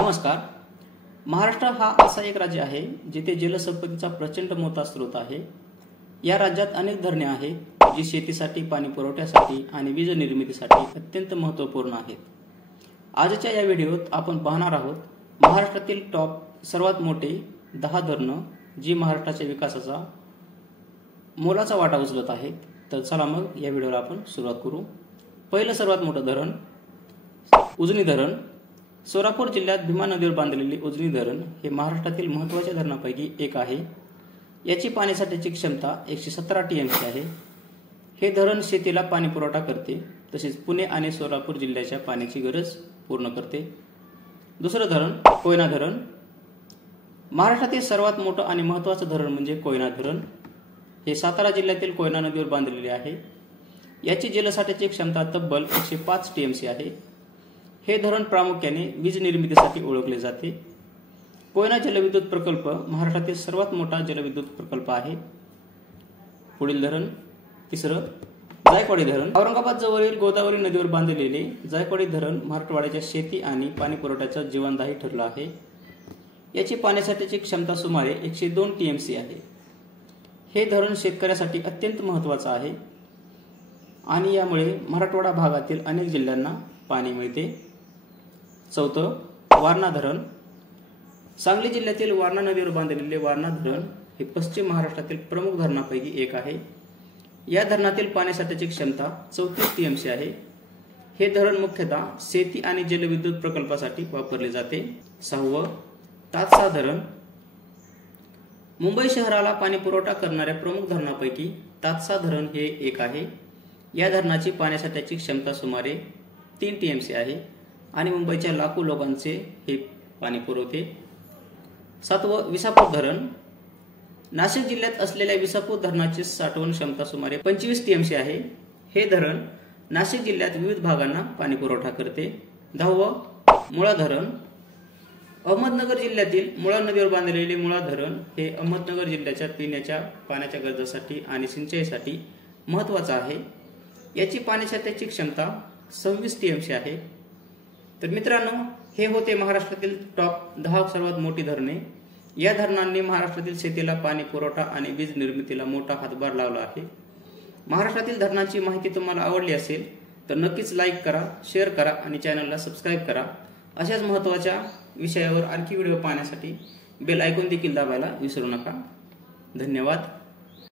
नमस्कार। महाराष्ट्र हा असा एक राज्य आहे जिथे जलसंपत्तीचा प्रचंड मोठा स्रोत आहे। या राज्यात अनेक धरणे आहेत जी शेतीसाठी, पाणी पुरवठ्यासाठी आणि वीज निर्मितीसाठी अत्यंत महत्त्वपूर्ण आहेत। आजच्या या व्हिडिओत आपण पाहणार आहोत महाराष्ट्रातील टॉप सर्वात मोठे 10 धरणं जी महाराष्ट्राच्या विकासाचा मोलाचा वाटा उचलत आहेत। तर चला मग या व्हिडिओला आपण सुरुवात करू। पहिलं सर्वात मोठं धरण उजनी धरण। सोलापूर जिल्ह्यात भीमा नदीवर बांधलेले उजनी धरण हे महाराष्ट्रातील महत्त्वाच्या धरणांपैकी एक आहे। याची पाणीसाठ्याची क्षमता 117 टीएमसी आहे। हे धरण शेतीला पाणी पुरवठा करते, तसेच पुणे आणि सोलापूर जिल्ह्याच्या पाण्याची गरज पूर्ण करते। दुसरं धरण कोयना धरण। महाराष्ट्रातील सर्वात मोठं आणि महत्त्वाचं धरण म्हणजे कोयना धरण। हे सातारा जिल्ह्यातील कोयना नदीवर बांधलेले आहे। याची जलसाठ्याची क्षमता तब्बल 105 टीएमसी आहे। हे धरण प्रामुख्याने वीज निर्मितीसाठी ओळखले जाते। कोयना जलविद्युत प्रकल्प महाराष्ट्रातील सर्वात मोठा जलविद्युत प्रकल्प आहे। पुढील धरण तिसरं जायकवाडी धरण। औरंगाबाद जवळील गोदावरी नदीवर बांधलेले जायकवाडी धरण मराठवाड्याच्या शेती आणि पाणी पुरवठ्याचा जीवनदायी ठरलं आहे। याची पाण्यासाठीची क्षमता सुमारे 102 टीएमसी आहे। हे धरण शेतकऱ्यासाठी अत्यंत महत्त्वाचं आहे आणि यामुळे मराठवाडा भागातील अनेक जिल्ह्यांना पाणी मिळते। चौथं वारणा धरण। सांगली जिल्ह्यातील वारणा नदीवर बांधलेले वारणा धरण हे पश्चिम महाराष्ट्रातील प्रमुख धरणांपैकी एक आहे। या धरणातील पाण्यासाठ्याची क्षमता 34 टीएमसी आहे। हे धरण मुख्यतः शेती आणि जलविद्युत प्रकल्पासाठी वापरले जाते। सहावं तातसा धरण। मुंबई शहराला पाणी पुरवठा करणाऱ्या प्रमुख धरणांपैकी तातसा धरण हे एक आहे। या धरणाची पाण्यासाठ्याची क्षमता सुमारे 3 टीएमसी आहे आणि मुंबईच्या लाखो लोकांचे हे पाणी पुरवते। सातवं विसापूर धरण। नाशिक जिल्ह्यात असलेल्या विसापूर धरणाची साठवण क्षमता सुमारे 25 टीएमसी आहे। हे धरण नाशिक जिल्ह्यात विविध भागांना पाणी पुरवठा करते। 10वं मुळा धरण। अहमदनगर जिल्ह्यातील मुळा नदीवर बांधलेले मुळा धरण हे अहमदनगर जिल्ह्याच्या पिण्याच्या पाण्याच्या गरजांसाठी आणि सिंचाईसाठी महत्त्वाचं आहे। याची पाण्यासाठ्याची क्षमता 26 टीएमसी आहे। तर मित्रांनो, हे होते महाराष्ट्रातील टॉप 10 सर्वात मोठी धरणे। या धरणांनी महाराष्ट्रातील शेतीला पाणी पुरवठा आणि वीज निर्मितीला मोठा हातभार लावला आहे। महाराष्ट्रातील धरणांची माहिती तुम्हाला आवडली असेल तर नक्कीच लाईक करा, शेअर करा आणि चॅनलला सबस्क्राईब करा। अशाच महत्त्वाच्या विषयावर आणखी व्हिडिओ पाहण्यासाठी बेल आयकॉन देखील दाबायला विसरू नका। धन्यवाद।